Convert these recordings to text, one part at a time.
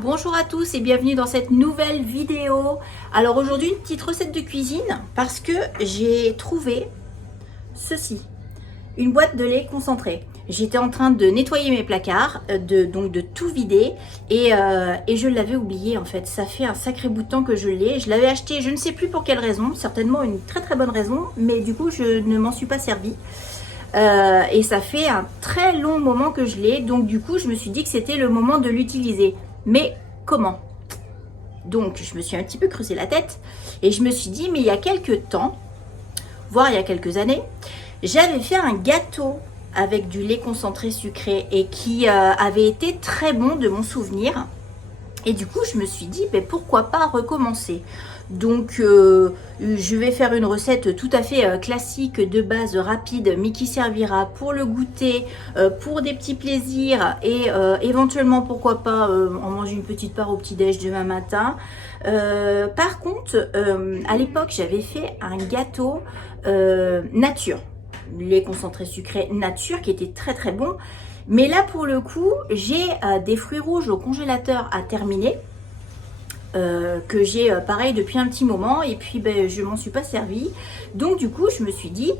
Bonjour à tous et bienvenue dans cette nouvelle vidéo. Alors aujourd'hui une petite recette de cuisine parce que j'ai trouvé ceci, une boîte de lait concentré. J'étais en train de nettoyer mes placards, donc de tout vider et je l'avais oublié en fait. Ça fait un sacré bout de temps que je l'ai. Je l'avais acheté, je ne sais plus pour quelle raison, certainement une très bonne raison, mais du coup je ne m'en suis pas servi. Et ça fait un très long moment que je l'ai, donc du coup je me suis dit que c'était le moment de l'utiliser. Mais comment? Donc je me suis un petit peu creusé la tête et je me suis dit, mais il y a quelques temps, voire il y a quelques années, j'avais fait un gâteau avec du lait concentré sucré et qui avait été très bon de mon souvenir. Et du coup je me suis dit, mais pourquoi pas recommencer? Donc je vais faire une recette tout à fait classique, de base, rapide, mais qui servira pour le goûter, pour des petits plaisirs et éventuellement pourquoi pas en manger une petite part au petit-déj demain matin. Par contre, à l'époque j'avais fait un gâteau nature, lait concentré sucré nature, qui était très bon. Mais là pour le coup j'ai des fruits rouges au congélateur à terminer. Que j'ai pareil depuis un petit moment et puis je m'en suis pas servi, donc du coup je me suis dit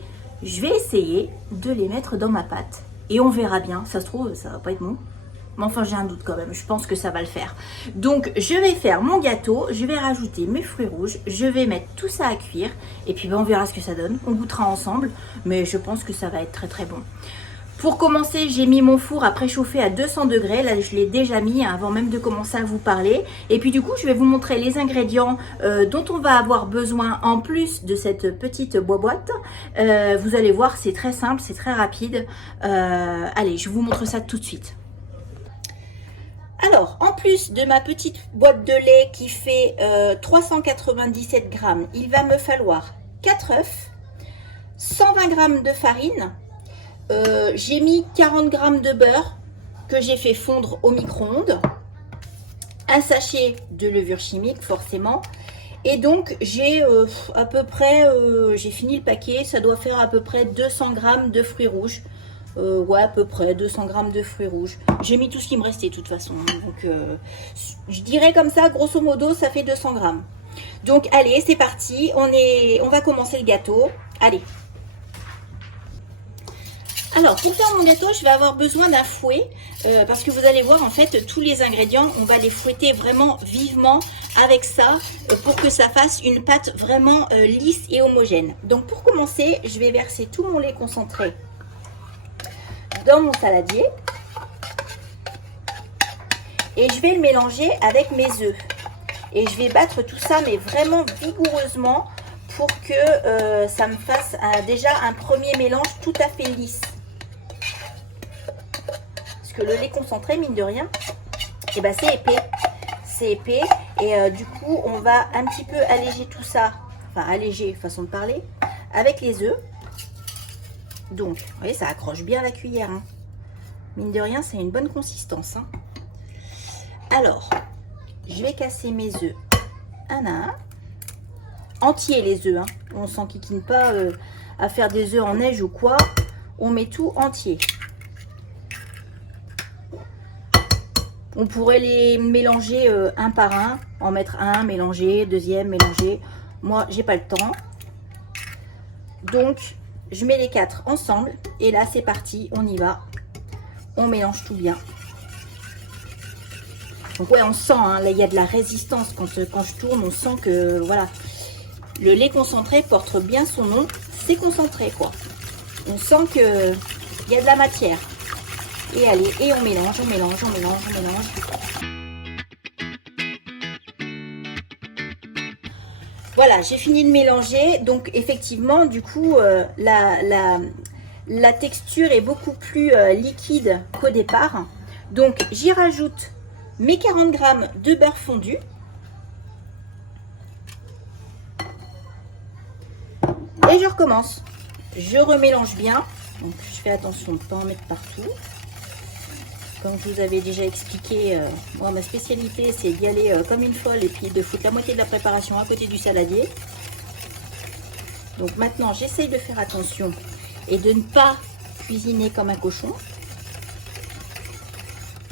je vais essayer de les mettre dans ma pâte et on verra bien, ça se trouve ça va pas être bon, mais enfin j'ai un doute quand même, je pense que ça va le faire. Donc je vais faire mon gâteau, je vais rajouter mes fruits rouges, je vais mettre tout ça à cuire et puis on verra ce que ça donne, on goûtera ensemble, mais je pense que ça va être très bon. Pour commencer, j'ai mis mon four à préchauffer à 200 degrés. Là, je l'ai déjà mis avant même de commencer à vous parler. Et puis du coup, je vais vous montrer les ingrédients dont on va avoir besoin en plus de cette petite boîte. Vous allez voir, c'est très simple, c'est très rapide. Allez, je vous montre ça tout de suite. Alors, en plus de ma petite boîte de lait qui fait 397 grammes, il va me falloir 4 œufs, 120 grammes de farine. J'ai mis 40 grammes de beurre que j'ai fait fondre au micro-ondes, un sachet de levure chimique forcément, et donc j'ai à peu près, j'ai fini le paquet, ça doit faire à peu près 200 grammes de fruits rouges, ouais à peu près 200 grammes de fruits rouges, j'ai mis tout ce qui me restait de toute façon, donc je dirais comme ça, grosso modo ça fait 200 grammes. Donc allez, c'est parti, on va commencer le gâteau, allez. Alors, pour faire mon gâteau, je vais avoir besoin d'un fouet parce que vous allez voir, en fait, tous les ingrédients, on va les fouetter vraiment vivement avec ça pour que ça fasse une pâte vraiment lisse et homogène. Donc, pour commencer, je vais verser tout mon lait concentré dans mon saladier et je vais le mélanger avec mes œufs. Et je vais battre tout ça, mais vraiment vigoureusement pour que ça me fasse déjà un premier mélange tout à fait lisse. Que le lait concentré, mine de rien, et ben c'est épais et du coup on va un petit peu alléger tout ça, enfin alléger façon de parler, avec les œufs. Donc vous voyez, ça accroche bien la cuillère, hein. Mine de rien, c'est une bonne consistance, hein. Alors je vais casser mes œufs un à un, entiers les œufs, hein. On s'enquiquine pas à faire des œufs en neige ou quoi, on met tout entier. On pourrait les mélanger un par un, en mettre un, mélanger, deuxième, mélanger. Moi, j'ai pas le temps. Donc, je mets les 4 ensemble. Et là, c'est parti, on y va. On mélange tout bien. Donc, ouais, on sent, hein, là, il y a de la résistance. Quand je tourne, on sent que, voilà, le lait concentré porte bien son nom. C'est concentré, quoi. On sent que il y a de la matière. Et allez, et on mélange, on mélange, on mélange, on mélange. Voilà, j'ai fini de mélanger. Donc effectivement, du coup, la texture est beaucoup plus liquide qu'au départ. Donc j'y rajoute mes 40 grammes de beurre fondu. Et je recommence. Je remélange bien. Donc je fais attention de ne pas en mettre partout. Comme je vous avais déjà expliqué, moi ma spécialité c'est d'y aller comme une folle et puis de foutre la moitié de la préparation à côté du saladier. Donc maintenant j'essaye de faire attention et de ne pas cuisiner comme un cochon.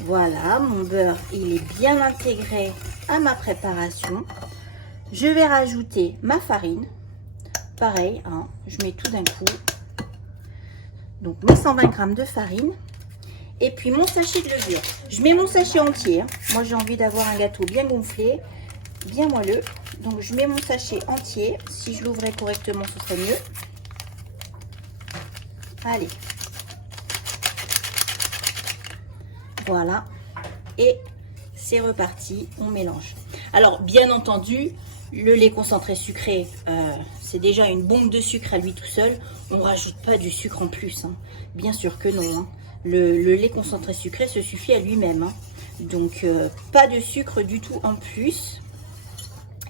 Voilà, mon beurre, il est bien intégré à ma préparation. Je vais rajouter ma farine. Pareil, hein, je mets tout d'un coup. Donc, mes 120 g de farine. Et puis, mon sachet de levure. Je mets mon sachet entier. Hein. Moi, j'ai envie d'avoir un gâteau bien gonflé, bien moelleux. Donc, je mets mon sachet entier. Si je l'ouvrais correctement, ce serait mieux. Allez. Voilà. Et c'est reparti. On mélange. Alors, bien entendu, le lait concentré sucré, c'est déjà une bombe de sucre à lui tout seul. On ne rajoute pas du sucre en plus. Hein. Bien sûr que non. Hein. Le lait concentré sucré se suffit à lui-même. Hein. Donc, pas de sucre du tout en plus.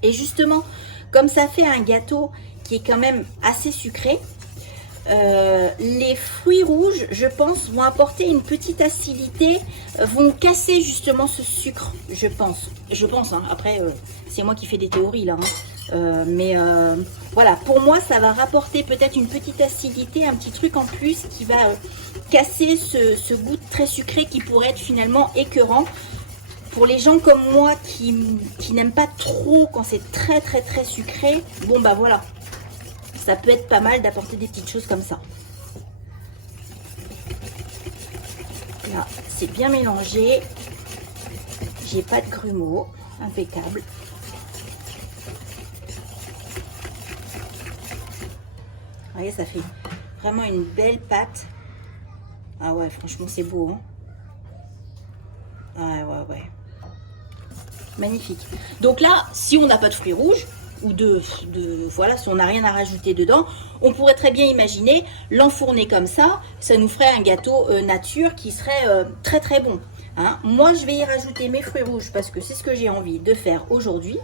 Et justement, comme ça fait un gâteau qui est quand même assez sucré, les fruits rouges, je pense, vont apporter une petite acidité, vont casser justement ce sucre, je pense. Hein. Après, c'est moi qui fais des théories là. Hein. Voilà, pour moi, ça va rapporter peut-être une petite acidité, un petit truc en plus qui va casser ce goût très sucré qui pourrait être finalement écœurant. Pour les gens comme moi qui n'aiment pas trop quand c'est très très très sucré, bon bah voilà. Ça peut être pas mal d'apporter des petites choses comme ça. Là, c'est bien mélangé. J'ai pas de grumeaux. Impeccable. Vous voyez, ça fait vraiment une belle pâte. Ah ouais, franchement, c'est beau. Hein, ouais. Magnifique. Donc là, si on n'a pas de fruits rouges, ou voilà, si on n'a rien à rajouter dedans, on pourrait très bien imaginer l'enfourner comme ça nous ferait un gâteau nature qui serait très très bon. Hein. Moi, je vais y rajouter mes fruits rouges parce que c'est ce que j'ai envie de faire aujourd'hui.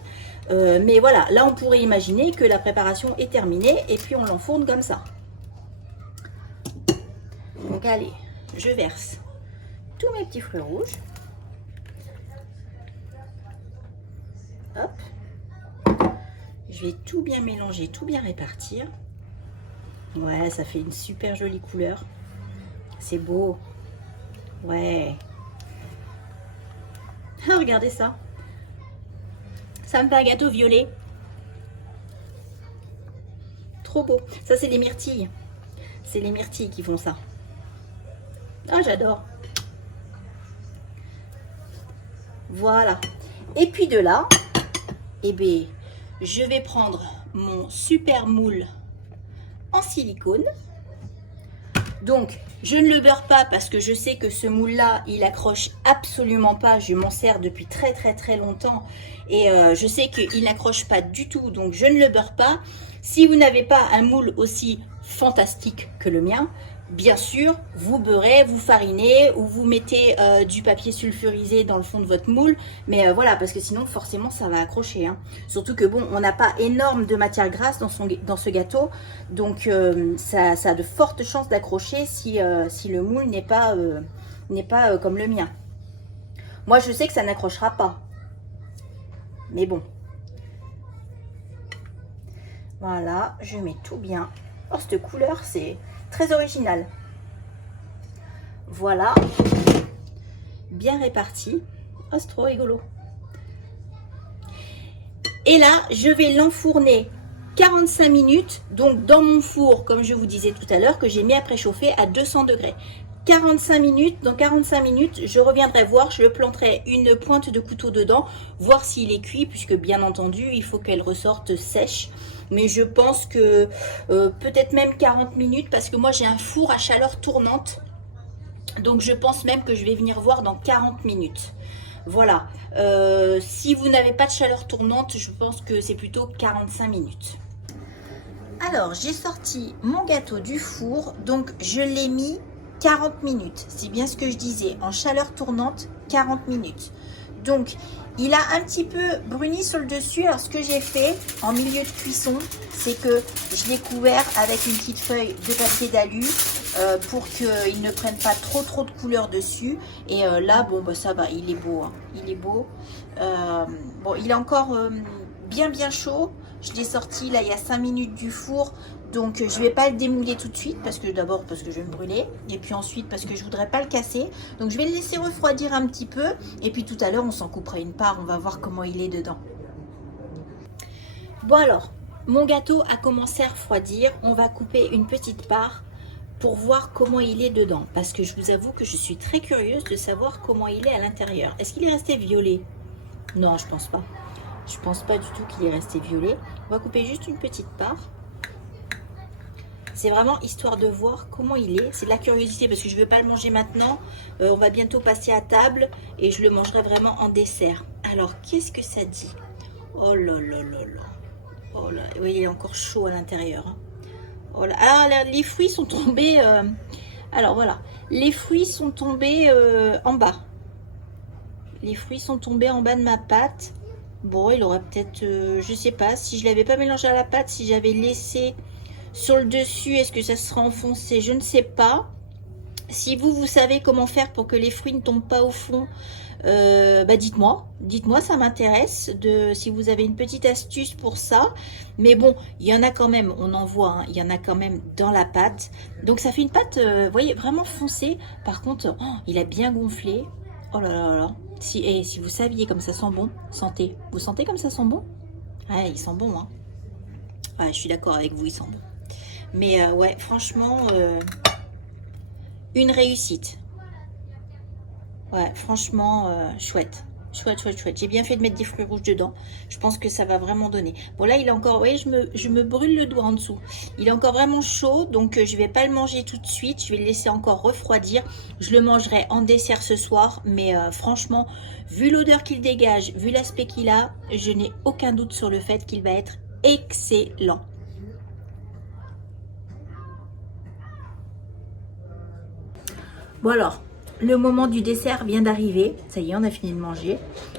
Mais voilà, là, on pourrait imaginer que la préparation est terminée et puis on l'enfourne comme ça. Donc, allez, je verse tous mes petits fruits rouges. Hop. Je vais tout bien mélanger, tout bien répartir. Ouais, ça fait une super jolie couleur. C'est beau. Ouais. Ah, regardez ça. Ça me fait un gâteau violet. Trop beau. Ça, c'est les myrtilles. C'est les myrtilles qui font ça. Ah, j'adore. Voilà. Et puis de là, eh bien, je vais prendre mon super moule en silicone. Donc, je ne le beurre pas parce que je sais que ce moule-là, il accroche absolument pas. Je m'en sers depuis très très très longtemps et je sais qu'il n'accroche pas du tout. Donc, je ne le beurre pas. Si vous n'avez pas un moule aussi fantastique que le mien, bien sûr, vous beurrez, vous farinez ou vous mettez du papier sulfurisé dans le fond de votre moule. Mais voilà, parce que sinon, forcément, ça va accrocher. Hein. Surtout que bon, on n'a pas énorme de matière grasse dans ce gâteau. Donc, ça a de fortes chances d'accrocher si le moule n'est pas comme le mien. Moi, je sais que ça n'accrochera pas. Mais bon. Voilà, je mets tout bien. Oh, cette couleur, c'est très original. Voilà, bien réparti. Oh, c'est trop rigolo. Et là, je vais l'enfourner 45 minutes, donc dans mon four, comme je vous disais tout à l'heure, que j'ai mis à préchauffer à 200 degrés. 45 minutes, dans 45 minutes, je reviendrai voir, je planterai une pointe de couteau dedans, voir s'il est cuit, puisque bien entendu, il faut qu'elle ressorte sèche. Mais je pense que peut-être même 40 minutes, parce que moi j'ai un four à chaleur tournante. Donc je pense même que je vais venir voir dans 40 minutes. Voilà, si vous n'avez pas de chaleur tournante, je pense que c'est plutôt 45 minutes. Alors, j'ai sorti mon gâteau du four, donc je l'ai mis 40 minutes. C'est bien ce que je disais, en chaleur tournante, 40 minutes. Donc, il a un petit peu bruni sur le dessus. Alors, ce que j'ai fait en milieu de cuisson, c'est que je l'ai couvert avec une petite feuille de papier d'alu pour qu'il ne prenne pas trop de couleur dessus. Et là, bon, bah, ça va, il est beau. Hein. Il est beau. Bon, il est encore bien chaud. Je l'ai sorti là il y a 5 minutes du four. Donc je vais pas le démouler tout de suite parce que d'abord parce que je vais me brûler et puis ensuite parce que je voudrais pas le casser. Donc je vais le laisser refroidir un petit peu et puis tout à l'heure on s'en coupera une part, on va voir comment il est dedans. Bon alors, mon gâteau a commencé à refroidir, on va couper une petite part pour voir comment il est dedans parce que je vous avoue que je suis très curieuse de savoir comment il est à l'intérieur. Est-ce qu'il est resté violet? Non, je pense pas. Je pense pas du tout qu'il est resté violet. On va couper juste une petite part. C'est vraiment histoire de voir comment il est. C'est de la curiosité parce que je ne veux pas le manger maintenant. On va bientôt passer à table et je le mangerai vraiment en dessert. Alors, qu'est-ce que ça dit? Oh là là là là. Oh là, oui, il est encore chaud à l'intérieur. Oh là. Ah, là, les fruits sont tombés. Alors voilà, les fruits sont tombés en bas. Les fruits sont tombés en bas de ma pâte. Bon, il aurait peut-être, je sais pas, si je l'avais pas mélangé à la pâte, si j'avais laissé sur le dessus, est-ce que ça sera enfoncé? Je ne sais pas. Si vous savez comment faire pour que les fruits ne tombent pas au fond, bah dites-moi, ça m'intéresse si vous avez une petite astuce pour ça. Mais bon, il y en a quand même, on en voit, hein, il y en a quand même dans la pâte. Donc ça fait une pâte, vous voyez, vraiment foncée. Par contre, oh, il a bien gonflé. Oh là là là. Si vous saviez comme ça sent bon, sentez. Vous sentez comme ça sent bon? Ouais, il sent bon, hein. Ouais, je suis d'accord avec vous, il sent bon. Mais ouais, franchement, une réussite. Ouais, franchement, chouette. Chouette. J'ai bien fait de mettre des fruits rouges dedans. Je pense que ça va vraiment donner. Bon, là, il est encore... Vous voyez, je me brûle le doigt en dessous. Il est encore vraiment chaud, donc je vais pas le manger tout de suite. Je vais le laisser encore refroidir. Je le mangerai en dessert ce soir. Mais franchement, vu l'odeur qu'il dégage, vu l'aspect qu'il a, je n'ai aucun doute sur le fait qu'il va être excellent. Bon alors, le moment du dessert vient d'arriver. Ça y est, on a fini de manger.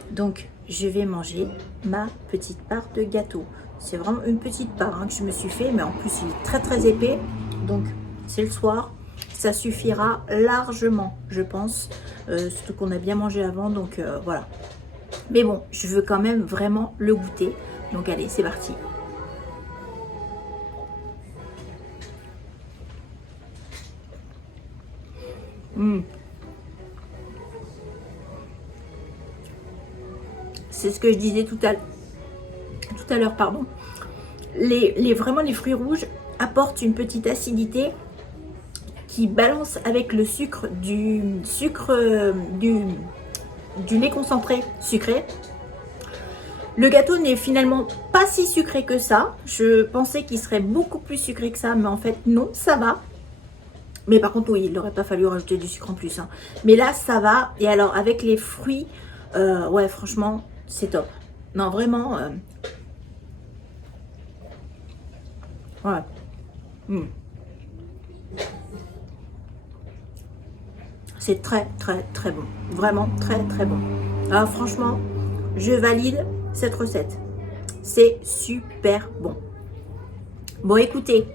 Donc, je vais manger ma petite part de gâteau. C'est vraiment une petite part hein, que je me suis fait. Mais en plus, il est très épais. Donc, c'est le soir. Ça suffira largement, je pense. Surtout qu'on a bien mangé avant. Donc, voilà. Mais bon, je veux quand même vraiment le goûter. Donc, allez, c'est parti. C'est ce que je disais tout à l'heure, pardon. Vraiment, les fruits rouges apportent une petite acidité qui balance avec le sucre du lait concentré sucré. Le gâteau n'est finalement pas si sucré que ça. Je pensais qu'il serait beaucoup plus sucré que ça, mais en fait, non, ça va. Mais par contre, oui, il n'aurait pas fallu rajouter du sucre en plus. Hein. Mais là, ça va. Et alors, avec les fruits, ouais, franchement, c'est top. Non, vraiment. Ouais. C'est très bon. Vraiment très bon. Alors, franchement, je valide cette recette. C'est super bon. Bon, écoutez.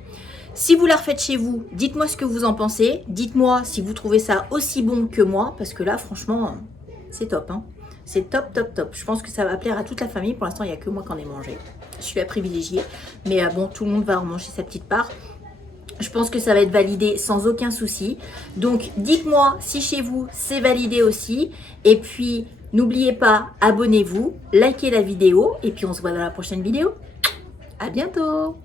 Si vous la refaites chez vous, dites-moi ce que vous en pensez. Dites-moi si vous trouvez ça aussi bon que moi. Parce que là, franchement, c'est top. Hein. C'est top. Je pense que ça va plaire à toute la famille. Pour l'instant, il n'y a que moi qui en ai mangé. Je suis la privilégiée. Mais bon, tout le monde va en manger sa petite part. Je pense que ça va être validé sans aucun souci. Donc, dites-moi si chez vous, c'est validé aussi. Et puis, n'oubliez pas, abonnez-vous, likez la vidéo. Et puis, on se voit dans la prochaine vidéo. À bientôt!